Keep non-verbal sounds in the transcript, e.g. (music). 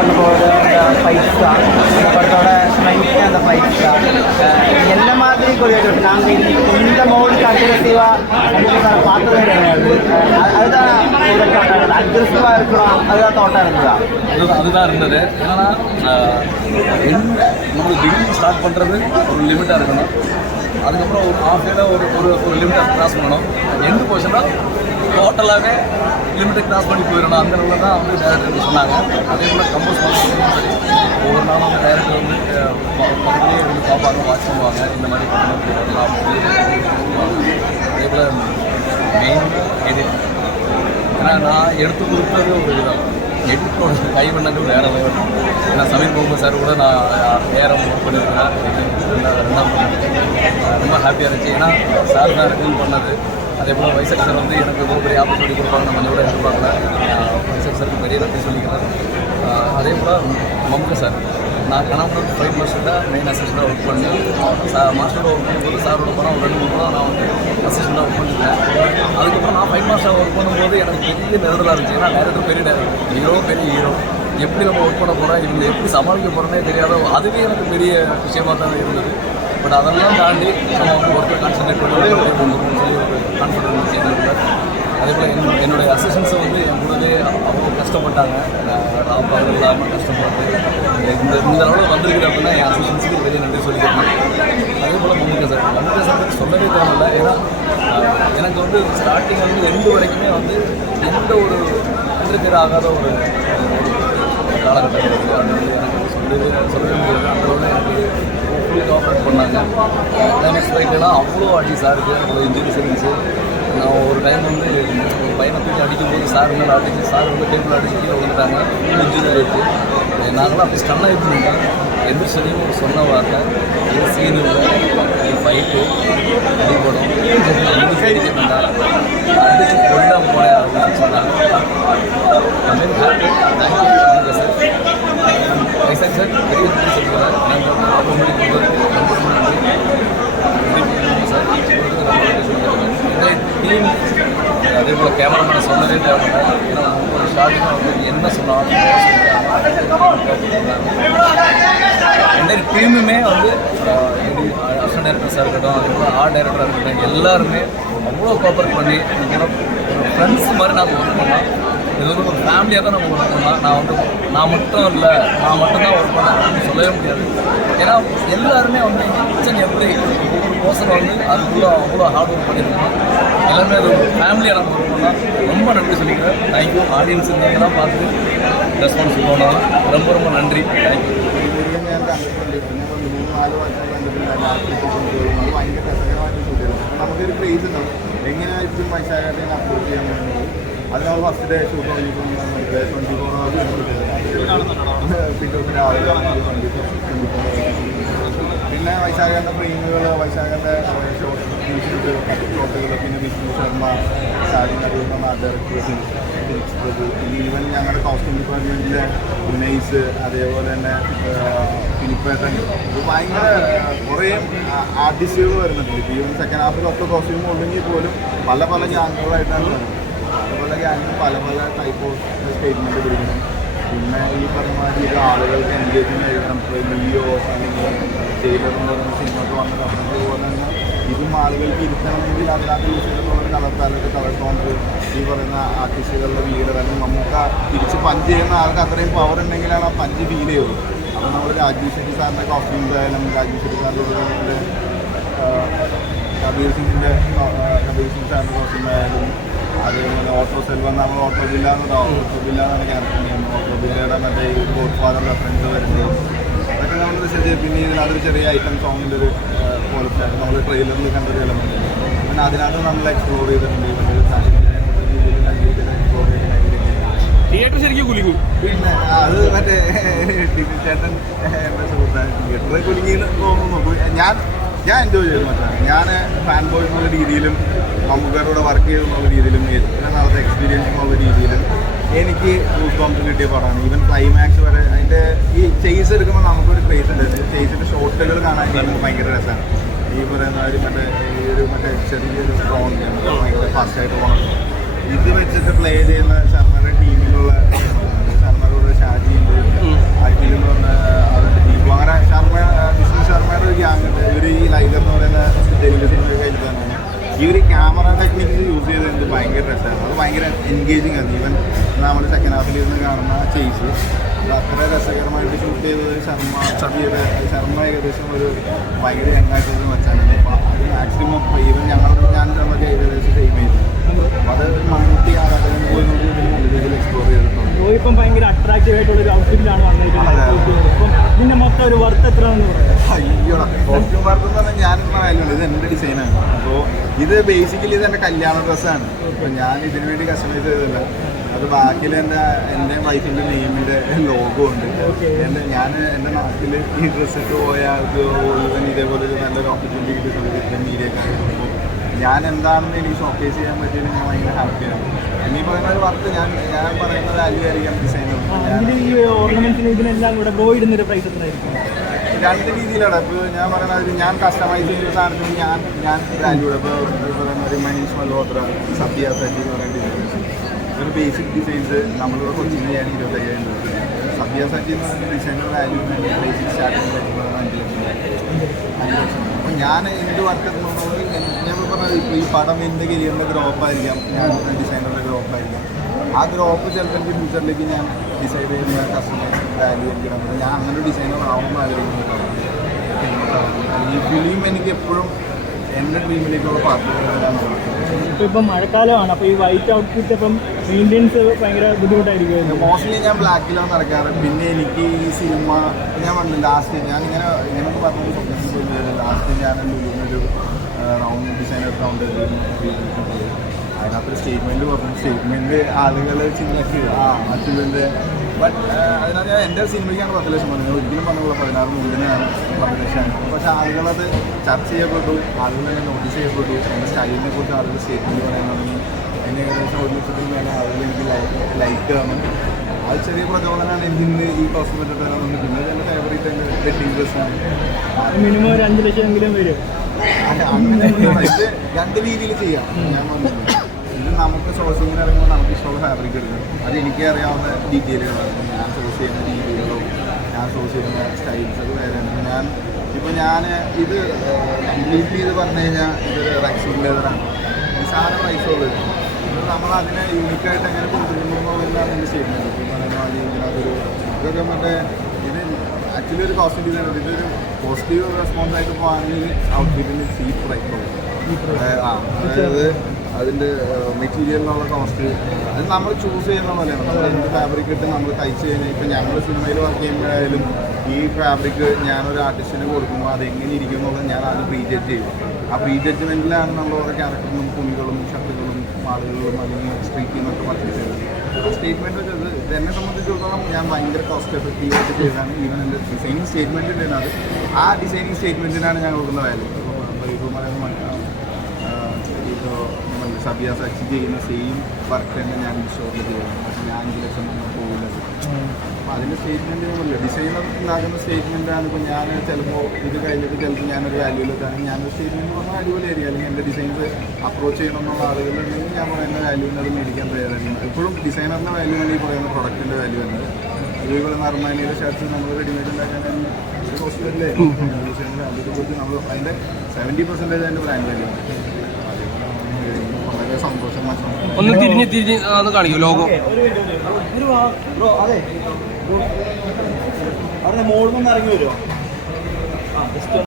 பண்ண போகிறது அந்த ஃபைட்ஸ் தான். இந்த படத்தோட ஸ்ட்ரென்த்து அந்த ஃபைட்ஸ் தான். என்ன மாதிரி கொரியோகிராஃபி நாங்கள் இந்த மோடுக்கு அக்ரெசிவாக நமக்கு பார்த்ததே கிடையாது. அதுதான் அக்ரெசிவாக இருக்கிறோம் அதுதான் தோட்டம் இருந்ததா? அதுதான் அதுதான் இருந்தது. ஏன்னா ஆஹ், நம்ம பிகினிங் ஸ்டார்ட் பண்ணுறது ஒரு லிமிட்டாக இருக்கணும். அதுக்கப்புறம் ஒரு ஹாஃப் டேல ஒரு ஒரு ஒரு லிமிட்டை கிராஸ் பண்ணணும். எந்த போர்ஷனாக டோட்டலாகவே லிமிட்டை கிராஸ் பண்ணி போயிடணும். அந்த அளவில் தான் வந்து டேரக்டர் சொன்னாங்க. அதே போல் கம்போஸ் பண்ணுறதும் சரி ஒவ்வொரு நாளும் வந்து டேரக்டர் வந்து பக்கத்துலேயே வந்து பார்ப்பாங்க வாட்ச் பண்ணுவாங்க. இந்த மாதிரி பண்ணலாம் அதே போல் மெயின் எடிட் ஏன்னா நான் எடுத்து கொடுத்தது ஒரு இதுதான். எடிட்டோட கைவண்ணங்கள் வேறு வேறு ஏன்னா சமீர் முகமது சார் கூட நான் நேரம் ஒர்க் பண்ணியிருக்கிறேன் ரொம்ப ஹாப்பியாக இருந்துச்சு. ஏன்னா சார் தான் ரெக்கமெண்ட் பண்ணது. அதே போல் வைசக் சார் வந்து எனக்கு ரொம்ப பெரிய ஆப்பர்ச்சுனிட்டி கொடுப்பாங்க நம்ம கூட எதிர்பார்க்கல. ஆஹ் வைசக் சாருக்கு பெரிய நன்றி சொல்லிக்கிறேன். அதே போல் மம்க சார். நான் கணவன் ஃபைவ் மாஸ்டரில் மெயின் அசிஸ்டண்டாக ஒர்க் பண்ணேன். சார் மாஸ்டரோட ஒர்க் பண்ணும்போது சாரோட படம் ஒரு ரெண்டு மூணு படம் நான் வந்து அசிஸ்டண்டாக ஒர்க் பண்ணிருக்கேன் அதுக்கப்புறம் நான் ஃபைவ் மாஸ்டர் ஒர்க் பண்ணும்போது எனக்கு பெரிய நெருடலாக இருந்துச்சு. ஏன்னா டேரக்டர் பெரிய டேரக்டர் ஹீரோ பெரிய ஹீரோ எப்படி நம்ம ஒர்க் பண்ண போகிறோம் இவங்க எப்படி சமாளிக்க போகிறோன்னே தெரியாத அதுவே எனக்கு பெரிய விஷயமாக தான் இருந்தது. பட் அதெல்லாம் தாண்டி நம்ம வந்து ஒர்க்கை கான்சன்ட்ரேட் பண்ணி ஒர்க்கை கொண்டு சொல்லி ஒரு கான்ஃபிடன்ஸ் இருந்துச்சு எனக்கு அதே போல் என்னோட என்னுடைய அசிஸ்டன்ஸை வந்து என் கூடவே அவ்வளோ கஷ்டப்பட்டாங்க. ராம் அவர் இல்லாமல் கஷ்டப்பட்டு இந்த இந்த அளவில் வந்திருக்கிற அப்படின்னா என் அசிஸ்டன்ஸுக்கு பெரிய நன்றி சொல்லிக்கிறேன். அதே போல் மம்முக்க சார். மம்முக்க சார் பற்றி சொல்லவே தேவையில்ல ஏன்னா எனக்கு வந்து ஸ்டார்டிங் வந்து எண்டு வரைக்குமே வந்து எந்த ஒரு இன்டர்ஃபியர் ஆகாத ஒரு காலகட்டம் இருக்குது அது வந்து எனக்கு சொல்லவே சொல்லவே முடியாது. அந்த அளவில் எனக்கு ஃபுல் கோஆப்ரேட் பண்ணாங்க. கிளைமேக்ஸ் ஃபைட்லாம் அவ்வளோ அடி சாருக்கு அவ்வளோ இன்ஜுரிஸ் இருந்துச்சு நான் ஒரு டைம் வந்து ஒரு பையனை தூக்கி அடிக்கும்போது சார் மேலே அடிச்சு சார் வந்து டேபிள் அடிச்சு கீழே விழுந்துட்டாங்க. இன்ஜுரி ஆயிடுச்சு நாங்களாம் அப்படி ஸ்டன்னாக ஸ்டன் ஆகிட்டு எந்திரிச்சதையும் சொன்ன வார்த்தை. இது சீன் இல்லை. இது ஃபைட்டு அடிபடும் இது ஃபைட்டு வேண்டாம் அடிச்சு கொண்டா போனேன் அப்படின்னு சொன்னாங்க Tamil happy thank you sir Vaisakh sir பெரிய நன்றி சொல்கிறேன் நாங்கள் ஆப்பர்ச்சுனிட்டி கொடுத்ததுக்கு ரொம்ப ரொம்ப நன்றி நன்றி சார் டீம் அதே போல் கேமராமேன் சொன்னதே தேவையில்லை ஏன்னா ஒவ்வொரு ஷாட்டுக்கும் வந்து என்ன சொன்னாலும் எந்த டீமுமே வந்து அசிஸ்டன்ட் டேரக்டர்ஸாக இருக்கட்டும் அதே போல் ஆர்ட் டைரக்டராக இருக்கட்டும் எல்லாருமே அவ்வளோ கோஆப்ரேட் பண்ணி ஒரு ஃப்ரெண்ட்ஸ் மாதிரி நாங்கள் ஒர்க் பண்ணோம் இது வந்து ஒரு ஃபேமிலியாக தான் நம்ம ஒர்க் பண்ணலாம். நான் வந்து நான் மட்டும் இல்லை நான் மட்டும்தான் ஒர்க் பண்ணேன். அப்படின்னு சொல்லவே முடியாது. ஏன்னா எல்லாருமே வந்து கிச்சன் எப்படி ஒவ்வொரு பர்சன் வந்து அதுக்குள்ளே அவ்வளோ ஹார்ட் ஒர்க் பண்ணியிருக்கோம் எல்லாமே அது ஒரு ஃபேமிலியாக நம்ம ஒர்க் பண்ணலாம். ரொம்ப நன்றி சொல்லிக்கிறேன். தேங்க்யூ ஆடியன்ஸ் நீங்கள் தான் பார்த்து ரெஸ்பான்ஸ் பண்ணணும் ரொம்ப ரொம்ப நன்றி. தேங்க்யூ ഞാൻ കണ്ടിട്ടുണ്ടിരുന്നു രണ്ട് മൂന്ന് നാല് വർഷം കണ്ടിട്ടുണ്ടായിരുന്നു അത് ഭയങ്കര രസകരമായിട്ട് ഷൂട്ടായിരുന്നു നമുക്കൊരു ക്രേസ് ഉണ്ടാവും. എങ്ങനെയായിരിക്കും വൈശാഖാട്ടെ അപ്ലോഡ് ചെയ്യാൻ വേണ്ടി അത് നമ്മൾ ഫസ്റ്റ് ഡേ ഷൂട്ട് മറ്റേ ട്വന്റി ഫോർ ഹവേഴ്സ് പിറ്റേ രാവിലെ ട്വന്റി ഫോർ ട്വന്റി ഫോർ പിന്നെ വൈശാഖന്റെ ഫ്രെയിമുകൾ വൈശാഖന്റെ ഷോട്ട് ഷോട്ടുകൾ പിന്നെ വിഷ്ണു ശർമ്മ ഈവൻ ഞങ്ങളുടെ കോസ്റ്റ്യൂം ഡിപ്പാർട്ട്മെന്റിലെ ഉനൈസ് അതേപോലെ തന്നെ ഫിലിപ്പേട്ടൻ ഇത് ഭയങ്കര കുറേ ആർട്ടിസ്റ്റുകൾ വരുന്നുണ്ട്. ഇപ്പോൾ ഈവൻ സെക്കൻഡ് ഹാഫിലൊക്കെ കോസ്റ്റ്യൂം ഉണ്ടെങ്കിൽ പോലും പല പല ഗ്യാങ്ങുകളായിട്ടാണ് വരുന്നത്. പല പല ഗ്യാങ്ങിന് പല പല ടൈപ്പ് ഓഫ് സ്റ്റേറ്റ്മെന്റ് പിടിക്കണം പിന്നെ ഈ പറഞ്ഞ മാതിരി ആളുകൾക്ക് എൻഗേജ്മെന്റ് എഴുതണം ലിയോ അല്ലെങ്കിൽ ജയിലർ എന്ന് പറയുന്ന സിനിമക്ക് വന്ന കമ്പനി പോലെ തന്നെ ഇതും ആളുകൾക്ക് ഇരുത്തണമെങ്കിൽ അതിനകത്ത് യൂസ് ചെയ്തിട്ടുള്ള കളർ ടോൺസ് ഈ പറയുന്ന ആർട്ടിസ്റ്റുകളുടെ വീട് അല്ലെങ്കിൽ നമുക്ക് തിരിച്ച് പഞ്ച് ചെയ്യുന്ന ആൾക്ക് അത്രയും പവർ ഉണ്ടെങ്കിലാണ് ആ പഞ്ച് ഫീൽ ചെയ്യുള്ളൂ. അപ്പോൾ നമ്മൾ രാജീവ് ഷെട്ടി സാറിന്റെ കോസ്റ്റ്യൂം ആയാലും രാജീവ് ഷെട്ടി സാറിന്റെ കബീർ സിംഗിന്റെ കബീർ സിംഗ് സാറിന്റെ കോസ്റ്റ്യൂം ആയാലും അതേപോലെ ഓട്ടോ സെൽവൻ നമ്മൾ ഓട്ടോ ബില്ല എന്ന് ഓട്ടോ ബില്ല എന്നാണ് ക്യാരക്ടർ ചെയ്യുന്നത് ഓട്ടോ ബില്ലയുടെ മറ്റേ ഈ ഗോഡ് ഫാദർ റെഫറൻസ് വരുന്നത്. അതൊക്കെ നമ്മൾ ചെറിയ പിന്നെ ഇതിനകത്തൊരു ചെറിയ ഐറ്റം സോങ്ങിന്റെ ഒരു പോലത്തെ നമ്മൾ ട്രെയിലറിൽ കണ്ടൊരു എലമെന്റ് പിന്നെ അതിനകത്ത് നമ്മൾ എക്സ്പ്ലോർ ചെയ്തിട്ടുണ്ട്. എക്സ്പ്ലോർ തിയേറ്റർ ശരിക്കും കുലുങ്ങി. പിന്നെ അത് മറ്റേ (laughs) ടിബി ചേട്ടൻ എന്റെ സുഹൃത്താണ് തിയേറ്ററിൽ കുലുങ്ങി തോന്നുന്നു. ഞാൻ ഞാൻ എൻജോയ് ചെയ്തു മറ്റേ ഞാൻ ഫാൻ ബോയ് എന്നുള്ള രീതിയിലും മമ്മൂക്കാരോട് വർക്ക് ചെയ്തു എന്നുള്ള രീതിയിലും എത്ര നാളത്തെ എക്സ്പീരിയൻസ് എന്നുള്ള രീതിയിലും എനിക്ക് ഗൂസ് കിട്ടിയ പടമാണ് ഈവൻ ക്ലൈമാക്സ് വരെ അതിന്റെ ഈ ചേസ് എടുക്കുമ്പോൾ നമുക്കൊരു ക്രേസ് ഉണ്ട് ചേസിന്റെ ഷോട്ടുകൾ കാണാൻ നമുക്ക് ഭയങ്കര രസമാണ് ഈ പറയുന്ന ഒരു മറ്റേ ഈ ഒരു മറ്റേ ചെറിയൊരു സ്ട്രോങ് ഭയങ്കര ഫാസ്റ്റായിട്ട് പോകണം ഇത് വെച്ചിട്ട് പ്ലേ ചെയ്യുന്ന ശർമ്മയുടെ ടീമിലുള്ള ശർമ്മയുടെ അപ്പോൾ അങ്ങനെ ശർമ്മ വിഷ്ണു ശർമ്മയുടെ ഒരു ഗ്യാങ്ങുണ്ട് ഇവർ ഈ ലൈഗർ എന്ന് പറയുന്ന ടെലിവിഷനിലെ കഴിഞ്ഞാണ് ഈ ഒരു ക്യാമറ ടെക്നിക്സ് യൂസ് ചെയ്തത് ഭയങ്കര രസമാണ് അത് ഭയങ്കര എൻഗേജിങ് ആണ്. ഈവൻ നമ്മൾ സെക്കൻഡ് ഹാഫിൽ ഇരുന്ന് കാണുന്ന ചേസ് അത് അത്ര രസകരമായിട്ട് ഷൂട്ട് ചെയ്തത് ശർമ്മ ചെയ്ത് ശർമ്മ ഏകദേശം ഒരു ഭയങ്കര യങ്ങായിട്ട് വെച്ചാണ് അപ്പോൾ അത് മാക്സിമം ഈവൻ ഞങ്ങൾ ഞാൻ ശർമ്മ ഏകദേശം സെയിം ചെയ്തു അപ്പോൾ അത് മമ്മൂട്ടി ആ കഥ പോലും നല്ല എക്സ്പ്ലോർ ചെയ്തിട്ടുണ്ട്. ഭയങ്കര അട്രാക്റ്റീവ് ആയിട്ടുള്ളൊരു ഇതിന്റെ മൊത്തം ഒരു വർത്ത് എത്ര അയ്യോടാ കോസ്റ്റ്യൂം വർക്ക് എന്ന് പറഞ്ഞാൽ ഞാൻ വാല്യുണ്ട് ഇത് എന്റെ ഡിസൈനാണ് അപ്പോൾ ഇത് ബേസിക്കലി ഇത് എന്റെ കല്യാണ ഡ്രസ്സാണ് അപ്പോൾ ഞാൻ ഇതിനു വേണ്ടി കസ്റ്റമൈസ് ചെയ്തതല്ല. അത് ബാക്കിൽ എന്റെ എന്റെ വൈഫിന്റെ നെയിമിന്റെ ലോഗോ ഉണ്ട്. എന്റെ ഞാൻ എന്റെ നാട്ടിൽ ഈ ഡ്രസ്സ് ഇട്ട് പോയ ആൾക്ക് ഇവൻ ഇതേപോലെ ഒരു നല്ലൊരു ഓപ്പർച്യൂണിറ്റി കിട്ടി മീഡിയക്കാർ ഞാൻ എന്താണെന്ന് എനിക്ക് ഷോക്കേസ് ചെയ്യാൻ പറ്റിയത് ഞാൻ ഭയങ്കര ഹാപ്പിയാണ് പറയുന്ന ഒരു വർക്ക് ഞാൻ ഞാൻ പറയുന്ന വാല്യൂ ആയിരിക്കും ഡിസൈനർ ഞാൻ ഇതിൽ ഈ ഓർണമെന്റ്സിന് ഇതിനെല്ലാം കൂടെ ബ്രോ ഇടുന്നൊരു പ്രൈസ് എത്രയായിരിക്കും? രണ്ട് രീതിയിലാണ്. ഇപ്പോൾ ഞാൻ പറയുന്നത് ഞാൻ കസ്റ്റമൈസ് ചെയ്യുന്ന സാധനത്തിന് ഞാൻ ഞാൻ വാല്യൂ ഇപ്പോൾ പറയുന്ന ഒരു മനീഷ് മൽഹോത്ര സജി എന്ന് പറയുന്ന ഡിസൈൻസ് ഒരു ബേസിക് ഡിസൈൻസ് നമ്മളിവിടെ കൊച്ചിന് ഞാൻ ഇരുപത്തയ്യായിരം രൂപ. സജി എന്ന് പറയുന്ന ഡിസൈനർ വാല്യൂ ബേസിക് സ്റ്റാർട്ടിംഗ് അഞ്ച് ലക്ഷം അഞ്ച് ലക്ഷം അപ്പോൾ ഞാൻ എന്ത് വർക്ക് എത്തുന്നത് ഞാൻ പറഞ്ഞത് ഇപ്പോൾ ഈ പടം എന്റെ കരിയറിന്റെ ഗ്രോപ്പ് ആയിരിക്കാം. ഞാൻ ഡിസൈനറുടെ ഗ്രോപ്പ് ആയിരിക്കാം ആ ഗ്രോപ്പ് ചിലപ്പോൾ എനിക്ക് ഫ്യൂച്ചറിലേക്ക് ഞാൻ ഡിസൈഡ് ചെയ്യുന്ന കസ്റ്റമേഴ്സ് വാല്യൂ എനിക്ക് തന്നത് ഞാൻ അങ്ങനെ ഒരു ഡിസൈനർ ആവുമ്പോൾ ആഗ്രഹിക്കുന്നു. ഈ ഫിലിം എനിക്ക് എപ്പോഴും എന്റെ ഡ്രീമിലേക്കുള്ള പാർട്ടി ഇപ്പൊ മഴക്കാലമാണ്. അപ്പോൾ ഈ വൈറ്റ് ഔട്ട്ഫിറ്റ് ഇപ്പം മെയിന്റെനൻസ് ഭയങ്കര ബുദ്ധിമുട്ടായിരിക്കും മോസ്റ്റ്ലി ഞാൻ ബ്ലാക്കിലാണ് നടക്കാറ്. പിന്നെ എനിക്ക് ഈ സിനിമ ഞാൻ പറഞ്ഞു ലാസ്റ്റ് ഞാൻ ഇങ്ങനെ ഇങ്ങനൊക്കെ പറഞ്ഞു ലാസ്റ്റ് ഞാൻ ലുലുവിനൊരു റൗണ്ട് ഡിസൈനർ റൗണ്ട് അതിനകത്തൊരു സ്റ്റേറ്റ്മെന്റ് പറഞ്ഞു സ്റ്റേറ്റ്മെന്റ് ആളുകൾ ചിന്തക്ക് ആ അച്യുതന്റെ ബട്ട് അതിനകത്ത് ഞാൻ എന്റെ സിനിമയ്ക്കാണ് പത്ത് ലക്ഷം പറഞ്ഞത്. ഒരിക്കലും പറഞ്ഞുള്ള പതിനാറ് മൂന്നിനാണ് പത്ത് ലക്ഷം പക്ഷേ ആളുകളത് ചർച്ച ചെയ്യപ്പെട്ടു. ആളുകൾ തന്നെ നോട്ടീസ് ചെയ്യപ്പെട്ടു. എന്റെ സ്റ്റൈലിനെ കുറിച്ച് ആളുകൾ സ്റ്റേറ്റ്മെന്റ് പറയാൻ തുടങ്ങി. അതിന് ഏകദേശം ഒരു ലക്ഷത്തിന് മേലെ ആളുകൾ എനിക്ക് ലൈക്ക് തന്നു അത് ചെറിയ പ്രചോദനമാണ് എന്തിന് ഈ കോസ്റ്റ്യൂം തരാൻ പിന്നെ എന്റെ ഫേവറേറ്റ് വെഡിങ് ഡ്രസ്സാണ് മിനിമം ഒരു അഞ്ച് ലക്ഷം എങ്കിലും വരും രണ്ട് രീതിയിൽ ചെയ്യാം. ഞാൻ ഇത് നമുക്ക് നിന്ന് ഇറങ്ങുമ്പോൾ നമുക്ക് ഇഷ്ടമുള്ള ഫാബ്രിക് എടുക്കാം. അത് എനിക്ക് അറിയാവുന്ന ഡീറ്റെയിലുകളാണ് ഞാൻ സോഴ്സ് ചെയ്യുന്ന രീതികളോ ഞാൻ സോഴ്സ് ചെയ്യുന്ന സ്റ്റൈൽസ് ഒക്കെ വേറെ ഞാൻ ഇപ്പോൾ ഞാൻ ഇത് കംപ്ലീറ്റ്ലി ഇത് പറഞ്ഞു കഴിഞ്ഞാൽ ഇതൊരു റൈസൂൾ ലെതറാണ് നിസാര റൈസുള്ളത് ഇത് നമ്മൾ അതിനെ യൂണിക്കായിട്ട് എങ്ങനെ കൊണ്ടുവരുന്നു ചെയ്യുന്നത് ഇതിനകത്തൊരു ഇതൊക്കെ മറ്റേ ഇത് ആക്ച്വലി ഒരു കോസ്റ്റ്യൂം ഡിസൈൻ ഇതൊരു പോസിറ്റീവ് റെസ്പോൺസ് ആയിട്ട് പോകാണെങ്കിൽ ഔട്ട്ഫിറ്റിന് ചീപ്പ് റൈറ്റ് അതായത് അതിന്റെ മെറ്റീരിയലിനുള്ള കോസ്റ്റ് അത് നമ്മൾ ചൂസ് ചെയ്യുന്ന പോലെയാണ്. നമ്മൾ എന്ത് ഫാബ്രിക് ഇട്ട് നമ്മൾ തയ്ച്ച് കഴിഞ്ഞാൽ ഇപ്പം ഞങ്ങൾ സിനിമയിൽ വർക്ക് ചെയ്യുമ്പോഴായാലും ഈ ഫാബ്രിക് ഞാനൊരു ആർട്ടിസ്റ്റിന് കൊടുക്കുമ്പോൾ അത് എങ്ങനെ ഇരിക്കും എന്നുള്ളത് ഞാൻ അത് പ്രീ ജഡ്ജ് ചെയ്യും. ആ പ്രീ ജഡ്ജ്മെന്റിലാണ് നമ്മൾ ഓരോ ക്യാരക്ടറും തുണികളും ഷർട്ടുകളും മാളുകളും അല്ലെങ്കിൽ സ്ട്രീറ്റിൽ നിന്നൊക്കെ ചെയ്യുന്നത് ആ സ്റ്റേറ്റ്മെന്റ് വെച്ചത് ഇത് എന്നെ സംബന്ധിച്ചിടത്തോളം ഞാൻ ഭയങ്കര കോസ്റ്റ് എഫക്റ്റീവ് ആയിട്ട് ചെയ്താണ് ഈവൻ എന്റെ ഡിസൈനിങ് സ്റ്റേറ്റ്മെന്റ് ഉണ്ടായിരുന്നത് ആ ഡിസൈനിങ് സ്റ്റേറ്റ്മെന്റിനാണ് ഞാൻ കൊടുക്കുന്ന വാല്യൂ ഇപ്പോൾ പറയുന്ന ഇപ്പോൾ സബിയ സാക്ഷി ചെയ്യുന്ന സെയിം വർക്ക് തന്നെ ഞാൻ സ്റ്റോറിൽ ചെയ്യുന്നത് ഞാൻ അഞ്ച് ലക്ഷം അതിന്റെ സ്റ്റേറ്റ്മെന്റ് ഒന്നുമില്ല ഡിസൈനർ ഉണ്ടാക്കുന്ന സ്റ്റേറ്റ്മെന്റാണ് ഇപ്പോൾ ഞാൻ ചിലപ്പോൾ ഇത് കഴിഞ്ഞിട്ട് ചിലപ്പോൾ ഞാനൊരു വാല്യൂലെത്താണെങ്കിൽ ഞാനൊരു സ്റ്റേറ്റ്മെന്റ് പറഞ്ഞാൽ അടിപൊളിയായിരിക്കും അല്ലെങ്കിൽ എന്റെ ഡിസൈൻസ് അപ്രോച്ച് ചെയ്യണമെന്നുള്ള ആളുകളുണ്ടെങ്കിൽ ഞാൻ പറയുന്ന വാല്യൂവിന് അത് മേടിക്കാൻ തയ്യാറായിരിക്കും എപ്പോഴും ഡിസൈനറിന്റെ വാല്യൂ ആണ് ഈ പറയുന്ന പ്രൊഡക്റ്റിന്റെ വാല്യൂ ആണ്. ഇതുപോലെ അർമാനിയുടെ ഷർട്ട് നമ്മൾ റെഡിമെയ്ഡ് ഉണ്ടാക്കാൻ കോസ്റ്റ് വരില്ലേ ഡിസൈനർ അതിനെ കുറിച്ച് നമ്മൾ അതിന്റെ സെവന്റി പെർസെന്റേജ് അതിന്റെ ബ്രാൻഡ് വാല്യൂ വളരെ സന്തോഷം ഒന്ന് തിരിഞ്ഞ് തിരിഞ്ഞ് ഒന്ന് കാണിക്കൂ ലോഗോ ബ്രോ അതെ. ബ്രോ അവിടെ മോളിൽ നിന്ന് ഇറങ്ങി വരുമോ